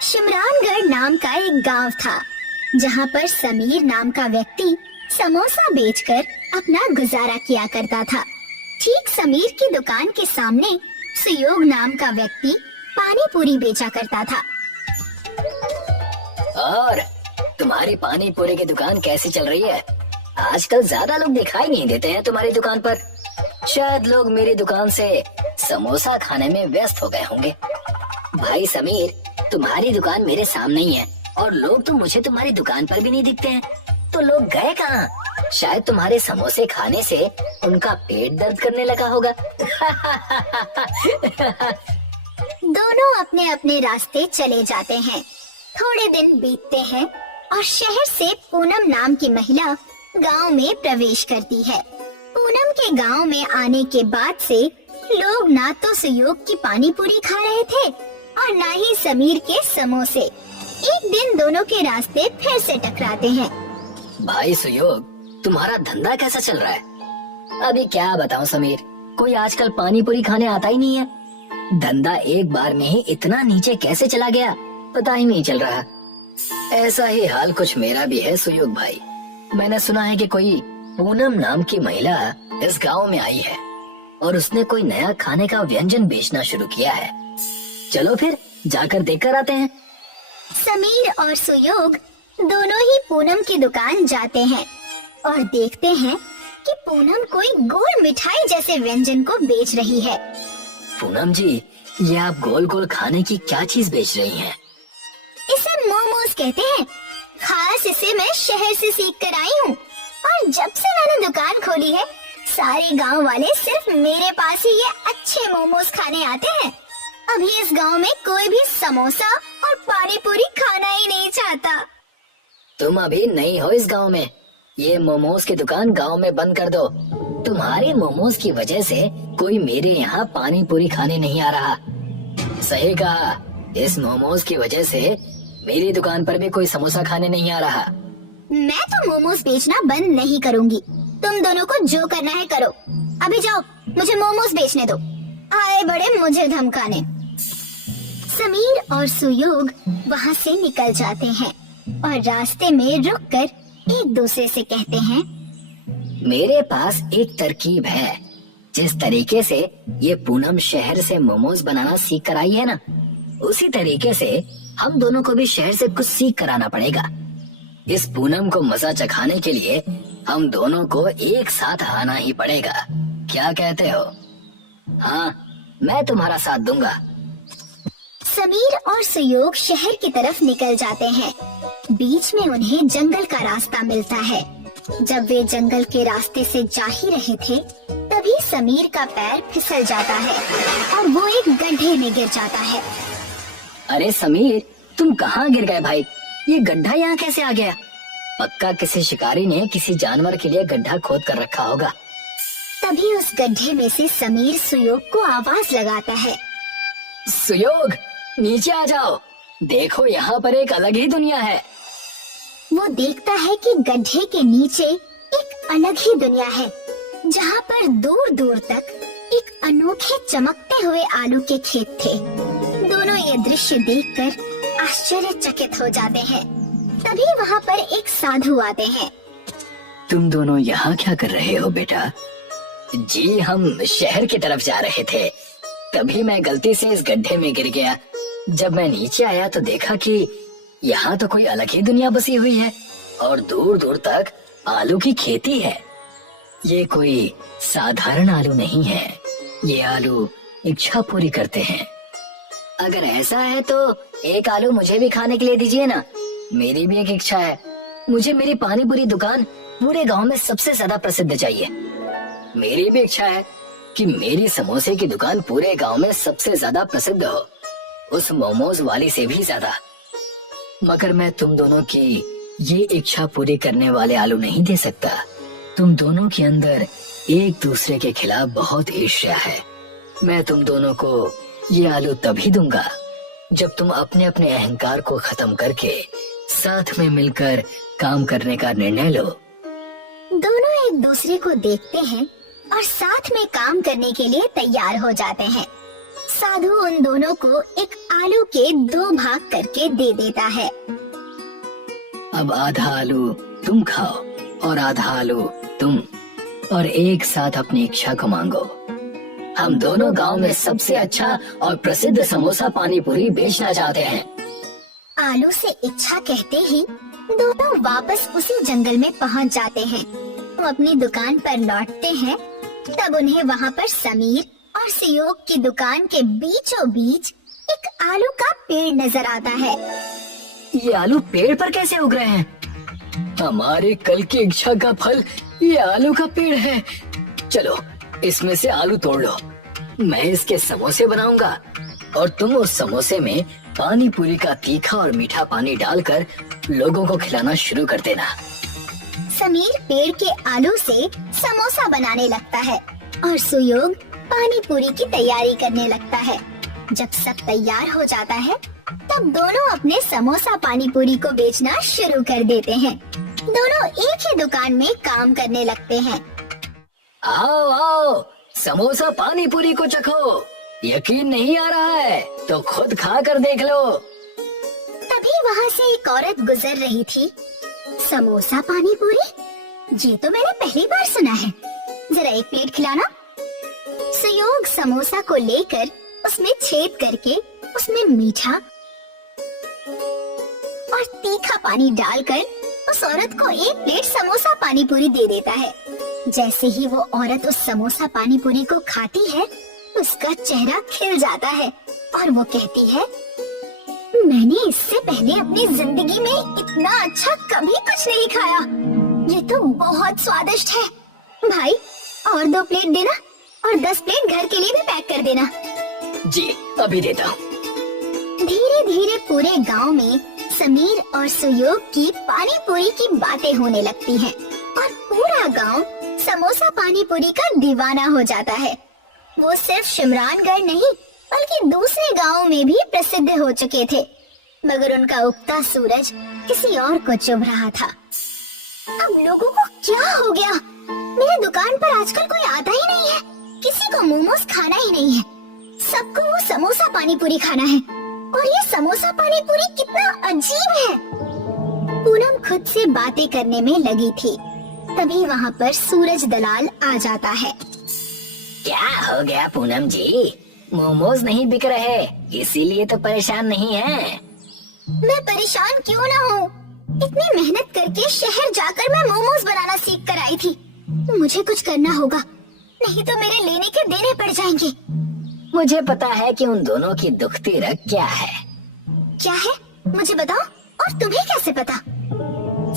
शिमरानगढ़ नाम का एक गांव था, जहां पर समीर नाम का व्यक्ति समोसा बेचकर अपना गुजारा किया करता था। ठीक समीर की दुकान के सामने सुयोग नाम का व्यक्ति पानी पूरी बेचा करता था। और तुम्हारी पानी पूरी की दुकान कैसी चल रही है? आजकल ज्यादा लोग दिखाई नहीं देते हैं तुम्हारी दुकान पर। शायद लोग मेरी दुकान से समोसा खाने में व्यस्त हो गए होंगे। भाई समीर, तुम्हारी दुकान मेरे सामने ही है और लोग तो मुझे तुम्हारी दुकान पर भी नहीं दिखते हैं। तो लोग गए कहाँ? शायद तुम्हारे समोसे खाने से उनका पेट दर्द करने लगा होगा। दोनों अपने अपने रास्ते चले जाते हैं। थोड़े दिन बीतते हैं और शहर से पूनम नाम की महिला गांव में प्रवेश करती है। पूनम के गांव में आने के बाद से लोग ना तो सुयोग की पानी पूरी खा रहे थे और ना ही समीर के समोसे। एक दिन दोनों के रास्ते फिर से टकराते हैं। भाई सुयोग, तुम्हारा धंधा कैसा चल रहा है? अभी क्या बताऊं समीर, कोई आजकल पानी पूरी खाने आता ही नहीं है। धंधा एक बार में ही इतना नीचे कैसे चला गया पता ही नहीं चल रहा। ऐसा ही हाल कुछ मेरा भी है सुयोग भाई। मैंने सुना है कि कोई पूनम नाम की महिला इस गांव में आई है और उसने कोई नया खाने का व्यंजन बेचना शुरू किया है। चलो फिर जाकर देखकर आते हैं। समीर और सुयोग दोनों ही पूनम की दुकान जाते हैं और देखते हैं कि पूनम कोई गोल मिठाई जैसे व्यंजन को बेच रही है। पूनम जी, ये आप गोल गोल खाने की क्या चीज बेच रही हैं? इसे मोमोज कहते हैं। खास इसे मैं शहर से सीख कर आई हूँ और जब से मैंने दुकान खोली है सारे गांव वाले सिर्फ मेरे पास ही ये अच्छे मोमोज खाने आते हैं। अभी इस गांव में कोई भी समोसा और पानी पूरी खाना ही नहीं चाहता। तुम अभी नई हो इस गांव में, ये मोमोज की दुकान गांव में बंद कर दो। तुम्हारे मोमोज की वजह से कोई मेरे यहाँ पानी पूरी खाने नहीं आ रहा। सही कहा, इस मोमोज की वजह से मेरी दुकान पर भी कोई समोसा खाने नहीं आ रहा। मैं तो मोमोज बेचना बंद नहीं करूँगी। तुम दोनों को जो करना है करो। अभी जाओ, मुझे मोमोज बेचने दो। आए बड़े मुझे धमकाने। समीर और सुयोग वहाँ से निकल जाते हैं और रास्ते में रुककर एक दूसरे से कहते हैं, मेरे पास एक तरकीब है। जिस तरीके से ये पूनम शहर से मोमोज बनाना सीख कर आई है ना, उसी तरीके से हम दोनों को भी शहर से कुछ सीख कर आना पड़ेगा। इस पूनम को मजा चखाने के लिए हम दोनों को एक साथ आना ही पड़ेगा। क्या कहते हो? हाँ, मैं तुम्हारा साथ दूंगा। समीर और सुयोग शहर की तरफ निकल जाते हैं। बीच में उन्हें जंगल का रास्ता मिलता है। जब वे जंगल के रास्ते से जा ही रहे थे, तभी समीर का पैर फिसल जाता है और वो एक गड्ढे में गिर जाता है। अरे समीर, तुम कहाँ गिर गए भाई? ये गड्ढा यहाँ कैसे आ गया? पक्का किसी शिकारी ने किसी जानवर के लिए गड्ढा खोद कर रखा होगा। तभी उस गड्ढे में से समीर सुयोग को आवाज लगाता है, सुयोग, नीचे आ जाओ। देखो, यहाँ पर एक अलग ही दुनिया है। वो देखता है कि गड्ढे के नीचे एक अलग ही दुनिया है, जहाँ पर दूर दूर तक एक अनोखे चमकते हुए आलू के खेत थे। दोनों ये दृश्य देखकर आश्चर्यचकित हो जाते हैं। तभी वहाँ पर एक साधु आते हैं। तुम दोनों यहाँ क्या कर रहे हो बेटा? जी, हम शहर की तरफ जा रहे थे, तभी मैं गलती से इस गड्ढे में गिर गया। जब मैं नीचे आया तो देखा कि यहाँ तो कोई अलग ही दुनिया बसी हुई है और दूर दूर तक आलू की खेती है। ये कोई साधारण आलू नहीं है, ये आलू इच्छा पूरी करते हैं। अगर ऐसा है तो एक आलू मुझे भी खाने के लिए दीजिए ना। मेरी भी एक इच्छा है। मुझे मेरी पानी पूरी दुकान पूरे गांव में सबसे ज्यादा प्रसिद्ध चाहिए। मेरी भी इच्छा है कि मेरी समोसे की दुकान पूरे गांव में सबसे ज्यादा प्रसिद्ध हो, उस मोमोज वाली से भी ज्यादा। मगर मैं तुम दोनों की ये इच्छा पूरी करने वाले आलू नहीं दे सकता। तुम दोनों के अंदर एक दूसरे के खिलाफ बहुत ईर्ष्या है। मैं तुम दोनों को ये आलू तभी दूंगा जब तुम अपने अपने अहंकार को खत्म करके साथ में मिलकर काम करने का निर्णय लो। दोनों एक दूसरे को देखते हैं और साथ में काम करने के लिए तैयार हो जाते हैं। साधु उन दोनों को एक आलू के 2 भाग करके दे देता है। अब आधा आलू तुम खाओ और आधा आलू तुम, और एक साथ अपनी इच्छा को मांगो। हम दोनों गांव में सबसे अच्छा और प्रसिद्ध समोसा पानी पूरी बेचना चाहते हैं। आलू से इच्छा कहते ही दोनों वापस उसी जंगल में पहुंच जाते हैं। वो अपनी दुकान पर लौटते हैं, तब उन्हें वहाँ पर समीर और सुयोग की दुकान के बीचों बीच एक आलू का पेड़ नजर आता है। ये आलू पेड़ पर कैसे उग रहे हैं? हमारे कल की इच्छा का फल ये आलू का पेड़ है। चलो इसमें से आलू तोड़ लो, मैं इसके समोसे बनाऊंगा और तुम उस समोसे में पानी पूरी का तीखा और मीठा पानी डालकर लोगों को खिलाना शुरू कर देना। समीर पेड़ के आलू से समोसा बनाने लगता है और सुयोग पानी पूरी की तैयारी करने लगता है। जब सब तैयार हो जाता है, तब दोनों अपने समोसा पानी पूरी को बेचना शुरू कर देते हैं। दोनों एक ही दुकान में काम करने लगते हैं। आओ आओ, समोसा पानी पूरी को चखो। यकीन नहीं आ रहा है तो खुद खा कर देख लो। तभी वहाँ से एक औरत गुजर रही थी। समोसा पानी पूरी, जी तो मैंने पहली बार सुना है, जरा एक प्लेट खिलाना। सुयोग समोसा को लेकर उसमें छेद करके उसमें मीठा और तीखा पानी डालकर उस औरत को एक प्लेट समोसा पानी पूरी दे देता है। जैसे ही वो औरत उस समोसा पानी पूरी को खाती है, उसका चेहरा खिल जाता है और वो कहती है, मैंने इससे पहले अपनी जिंदगी में इतना अच्छा कभी कुछ नहीं खाया। ये तो बहुत स्वादिष्ट है। भाई और 2 प्लेट देना और 10 प्लेट घर के लिए भी पैक कर देना। जी अभी देता हूँ। धीरे धीरे पूरे गांव में समीर और सुयोग की पानी पूरी की बातें होने लगती हैं और पूरा गांव समोसा पानी पूरी का दीवाना हो जाता है। वो सिर्फ शिमरानगढ़ नहीं बल्कि दूसरे गांवों में भी प्रसिद्ध हो चुके थे, मगर उनका उगता सूरज किसी और को चुभ रहा था। अब लोगों को क्या हो गया? मेरे दुकान पर आजकल कोई आता ही नहीं है, किसी को मोमोज खाना ही नहीं है, सबको वो समोसा पानी पूरी खाना है। और ये समोसा पानी पूरी कितना अजीब है। पूनम खुद से बातें करने में लगी थी, तभी वहाँ पर सूरज दलाल आ जाता है। क्या हो गया पूनम जी? मोमोज नहीं बिक रहे, इसीलिए तो परेशान नहीं है। मैं परेशान क्यों ना हूँ? इतनी मेहनत करके शहर जाकर मैं मोमोज बनाना सीख कर आई थी। मुझे कुछ करना होगा, नहीं तो मेरे लेने के देने पड़ जाएंगे। मुझे पता है कि उन दोनों की दुखती रग क्या है। क्या है? मुझे बताओ। और तुम्हें कैसे पता?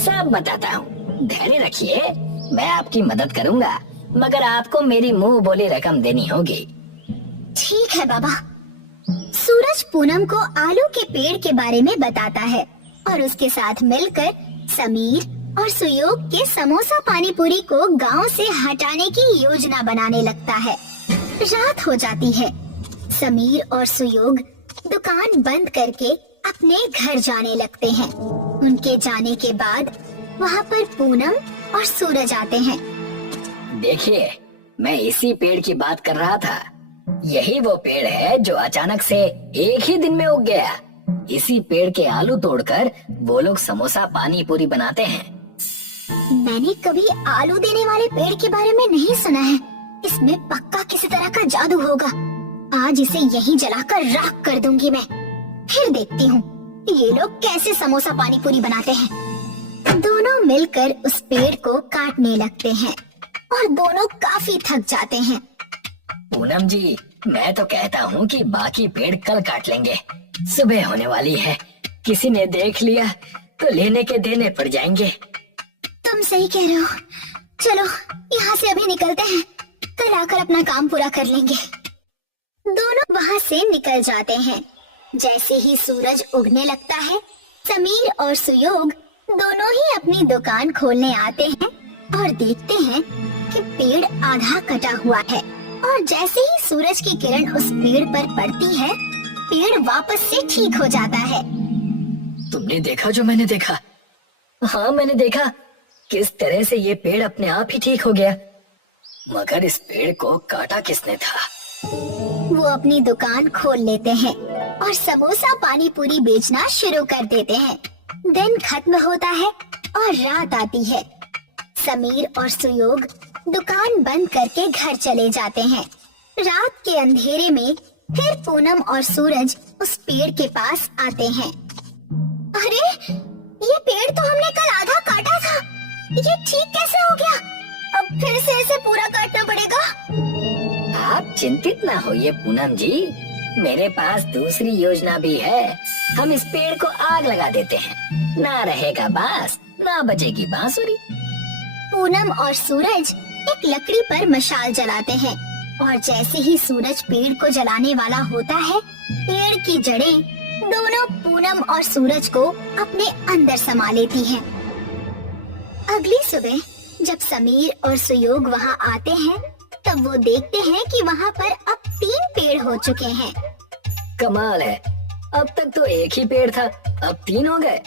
सब बताता हूँ, धैर्य रखिए, मैं आपकी मदद करूँगा, मगर आपको मेरी मुंह बोली रकम देनी होगी। ठीक है बाबा। सूरज पूनम को आलू के पेड़ के बारे में बताता है और उसके साथ मिलकर समीर और सुयोग के समोसा पानी पूरी को गांव से हटाने की योजना बनाने लगता है। रात हो जाती है। समीर और सुयोग दुकान बंद करके अपने घर जाने लगते हैं। उनके जाने के बाद वहाँ पर पूनम और सूरज आते हैं। देखिए, मैं इसी पेड़ की बात कर रहा था। यही वो पेड़ है जो अचानक से एक ही दिन में उग गया। इसी पेड़ के आलू तोड़कर वो लोग समोसा पानी पूरी बनाते हैं। मैंने कभी आलू देने वाले पेड़ के बारे में नहीं सुना है। इसमें पक्का किसी तरह का जादू होगा। आज इसे यहीं जलाकर राख कर दूंगी मैं। फिर देखती हूँ ये लोग कैसे समोसा पानी पूरी बनाते हैं। दोनों मिलकर उस पेड़ को काटने लगते हैं और दोनों काफी थक जाते हैं। पूनम जी, मैं तो कहता हूँ कि बाकी पेड़ कल काट लेंगे। सुबह होने वाली है, किसी ने देख लिया तो लेने के देने पड़ जाएंगे। तुम सही कह रहे हो। चलो यहाँ से अभी निकलते हैं, कल आकर अपना काम पूरा कर लेंगे। दोनों वहाँ से निकल जाते हैं। जैसे ही सूरज उगने लगता है, समीर और सुयोग दोनों ही अपनी दुकान खोलने आते हैं और देखते हैं कि पेड़ आधा कटा हुआ है। और जैसे ही सूरज की किरण उस पेड़ पर पड़ती है, पेड़ वापस से ठीक हो जाता है। तुमने देखा जो मैंने देखा? हाँ, मैंने देखा किस तरह से ये पेड़ अपने आप ही ठीक हो गया। मगर इस पेड़ को काटा किसने था? वो अपनी दुकान खोल लेते हैं और समोसा पानी पूरी बेचना शुरू कर देते हैं। दिन खत्म होता है और रात आती है। समीर और सुयोग दुकान बंद करके घर चले जाते हैं। रात के अंधेरे में फिर पूनम और सूरज उस पेड़ के पास आते हैं। अरे, ये पेड़ तो हमने कल आधा काटा था, ये ठीक कैसे हो गया? अब फिर से इसे पूरा काटना पड़ेगा। आप चिंतित ना होइए पूनम जी, मेरे पास दूसरी योजना भी है। हम इस पेड़ को आग लगा देते हैं, ना रहेगा बांस, ना बजेगी बांसुरी। पूनम और सूरज एक लकड़ी पर मशाल जलाते हैं और जैसे ही सूरज पेड़ को जलाने वाला होता है, पेड़ की जड़ें दोनों पूनम और सूरज को अपने अंदर समा लेती हैं। अगली सुबह जब समीर और सुयोग वहां आते हैं, तब वो देखते हैं कि वहां पर अब 3 पेड़ हो चुके हैं। कमाल है, अब तक तो एक ही पेड़ था, अब 3 हो गए।